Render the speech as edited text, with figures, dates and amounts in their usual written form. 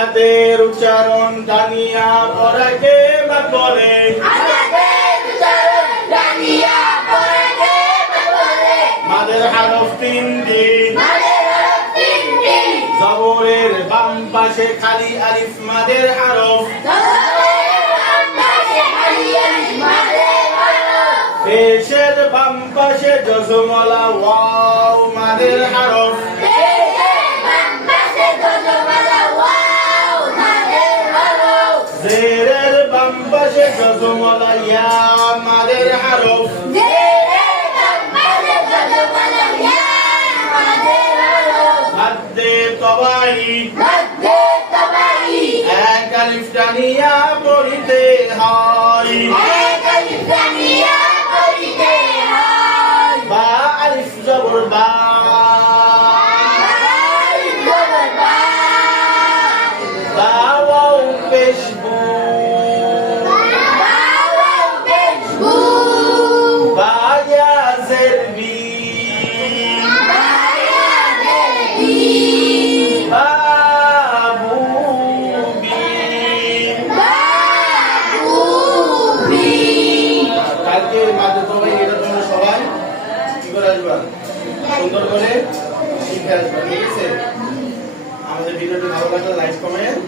আয়াতের উচ্চারণ জানিয়া পড়ে কে বা করে মাদের হরফ তিনটি জবরের বাম পাশে খালি আলিফ মাদের হরফ পেশের বাম পাশে জজমলা ওয়াও মাদের হরফ জেরের বাম পাশে জজমলা ইয়া মাদের হরফ মাদ্দে তবাই এক আলিফ টানিয়া পড়িতে হয় বা আলিফ জবর বা বাওয়াও পেশ বু বা ইয়া জের বি বাবু বি কালকে মাঝে সবাই এটা তোমরা সবাই কি করে আসবা সুন্দর করে শিখে আসবা ঠিক আছে আমাদের ভিডিওটি ভালো লাগলে লাইক কমেন্ট